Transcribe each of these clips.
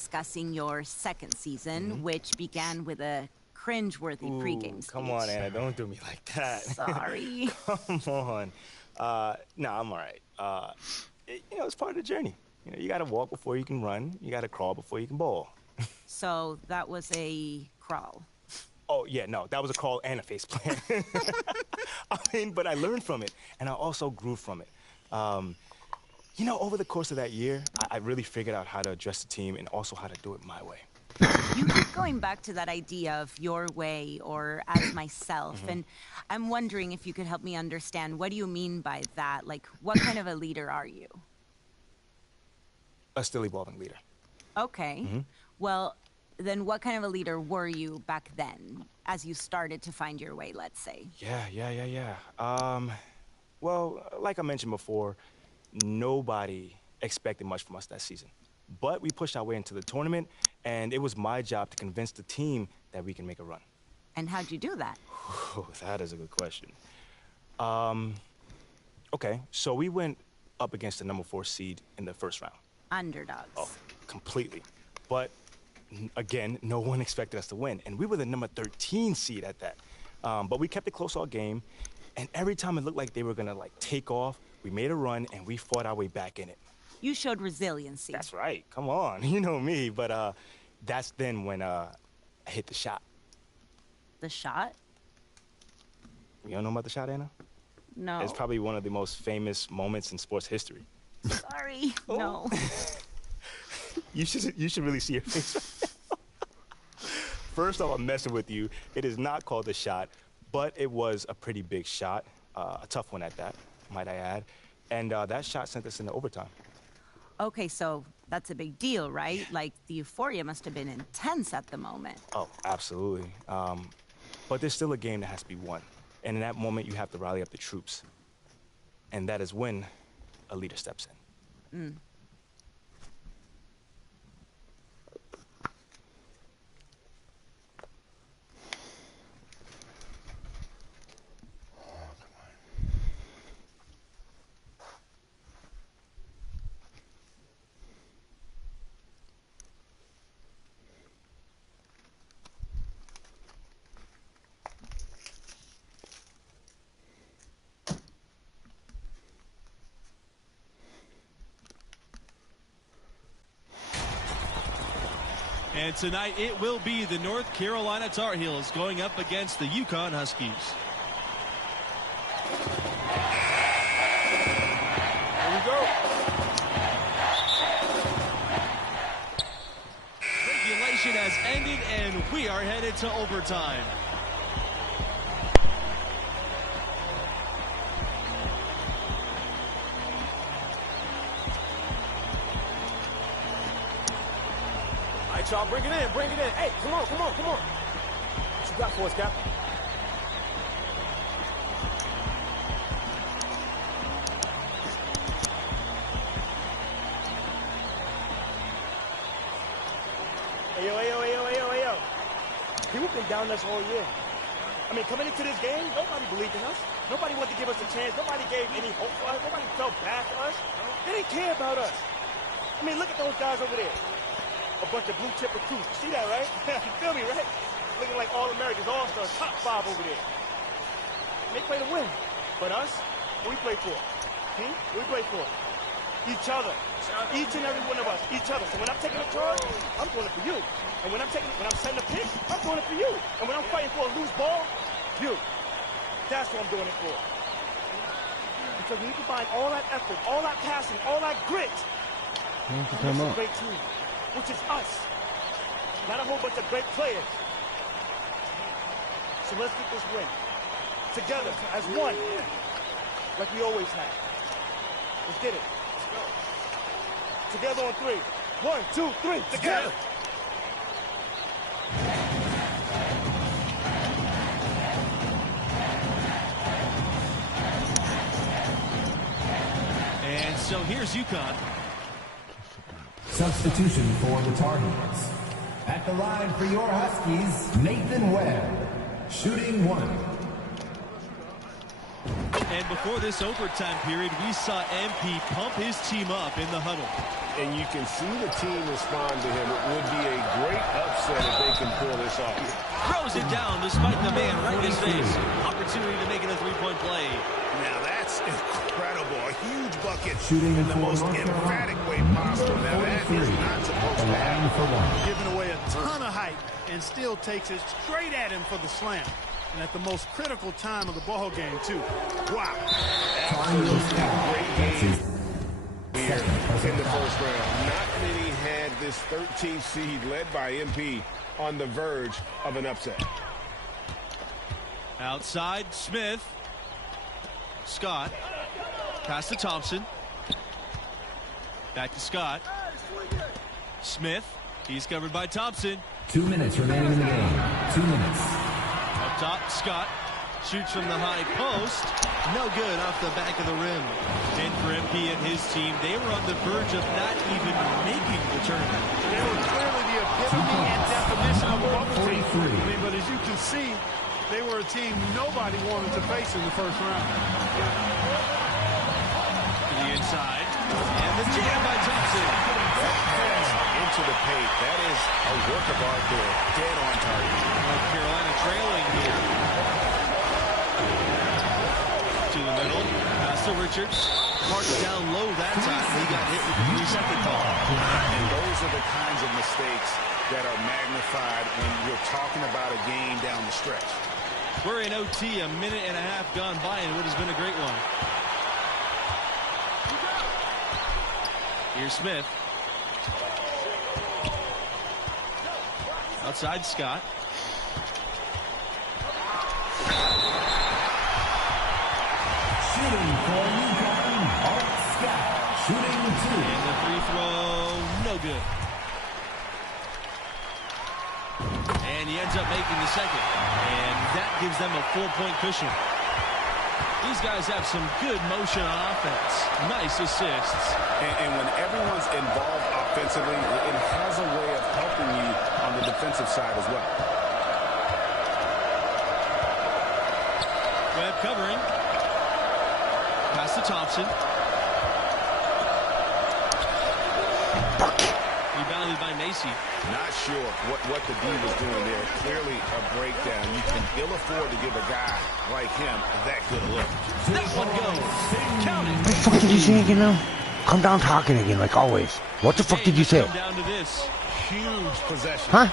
discussing your second season, which began with a cringe-worthy pregame speech. Come on, Anna, don't do me like that. Sorry. Come on. No, I'm all right. It's part of the journey. You gotta walk before you can run. You gotta crawl before you can bowl. So that was a crawl. Oh, yeah, no, that was a crawl and a face plant. But I learned from it, and I also grew from it. Over the course of that year, I really figured out how to address the team and also how to do it my way. You keep going back to that idea of your way or as myself, and I'm wondering if you could help me understand, what do you mean by that? Like, what kind of a leader are you? A still evolving leader. Okay. Well, then what kind of a leader were you back then, as you started to find your way, let's say? Yeah. Well, like I mentioned before, nobody expected much from us that season. But we pushed our way into the tournament, and it was my job to convince the team that we can make a run. And how'd you do that? That is a good question. Okay, so we went up against the number 4 seed in the first round. Underdogs. Oh, completely. But again, no one expected us to win, and we were the number 13 seed at that. But we kept it close all game, and every time it looked like they were gonna take off, we made a run and we fought our way back in it. You showed resiliency. That's right. Come on, you know me. But that's then when I hit the shot. The shot? You don't know about the shot, Anna? No. It's probably one of the most famous moments in sports history. Sorry. No. You should really see your face right now. First off, I'm messing with you. It is not called a shot, but it was a pretty big shot. A tough one at that, might I add. And that shot sent us into overtime. Okay, so that's a big deal, right? Like, the euphoria must have been intense at the moment. Oh, absolutely. But there's still a game that has to be won. And in that moment, you have to rally up the troops. And that is when a leader steps in. And tonight it will be the North Carolina Tar Heels going up against the UConn Huskies. Here we go. Regulation has ended and we are headed to overtime. Y'all bring it in, bring it in. Hey, come on. What you got for us, Captain? Hey, yo. People been down us all year. I mean, coming into this game, nobody believed in us. Nobody wanted to give us a chance. Nobody gave any hope for us. Nobody felt bad for us. They didn't care about us. I mean, look at those guys over there. A bunch of blue-chip recruits. You see that, right? You feel me, right? Looking like All-Americans, All-Stars, top 5 over there. And they play to win. But us, what we play for? What we play for? Each other. Each and every one of us. Each other. So when I'm taking a charge, I'm doing it for you. And when I'm setting a pitch, I'm doing it for you. And when I'm fighting for a loose ball, you. That's what I'm doing it for. Because when you combine all that effort, all that passion, all that grit, it's a great team. Which is us, not a whole bunch of great players. So let's get this win. Together, as one, like we always have. Let's get it. Together on 3. 1, 2, 3, together! And so here's UConn. Substitution for the Tar Heels. At the line for your Huskies, Nathan Webb. Shooting 1. And before this overtime period, we saw MP pump his team up in the huddle. And you can see the team respond to him. It would be a great upset if they can pull this off. Throws it down despite the man right in his face. Opportunity to make it a three-point play. Now that's incredible. A huge bucket Shooting in the for most North emphatic way possible. Now that is not supposed to happen. Giving away a ton of height and still takes it straight at him for the slam. And at the most critical time of the ball game, too. Wow. Absolutely great game here in the first round. Not many had this 13th seed led by MP on the verge of an upset. Outside, Smith. Scott. Pass to Thompson. Back to Scott. Smith. He's covered by Thompson. 2 minutes remaining in the game. 2 minutes. Up top, Scott shoots from the high post. No good off the back of the rim. And for MP and his team, they were on the verge of not even making the tournament. They were clearly the epitome and definition of a bubble team. 43. I mean, but as you can see, they were a team nobody wanted to face in the first round. To the inside. And the jam by Thompson. Into the paint. That is a work of art there. Dead on target. North Carolina trailing here. To the middle. Pass to Richards. Marked down low that time. He got hit with the 3-second call. And those are the kinds of mistakes that are magnified when you're talking about a game down the stretch. We're in OT, a minute and a half gone by, and what has been a great one. Here's Smith. Outside Scott. Shooting for UConn, Art Scott. Shooting 2. And the free throw, no good. And he ends up making the second. And that gives them a 4-point cushion. These guys have some good motion on offense. Nice assists. And when everyone's involved offensively, it has a way of helping you on the defensive side as well. Webb covering. Pass to Thompson. Rebounded by Macy. Not sure what the D was doing there. Clearly a breakdown. You can ill afford to give a guy like him that good a look. That one goes. Count it. What the fuck did you say again now? Come down talking again like always. What the fuck did you say? Come down to this. Huge possession. Huh?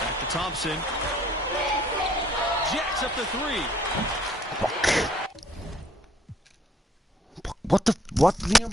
Back to Thompson. Jacks up the 3. What, Liam?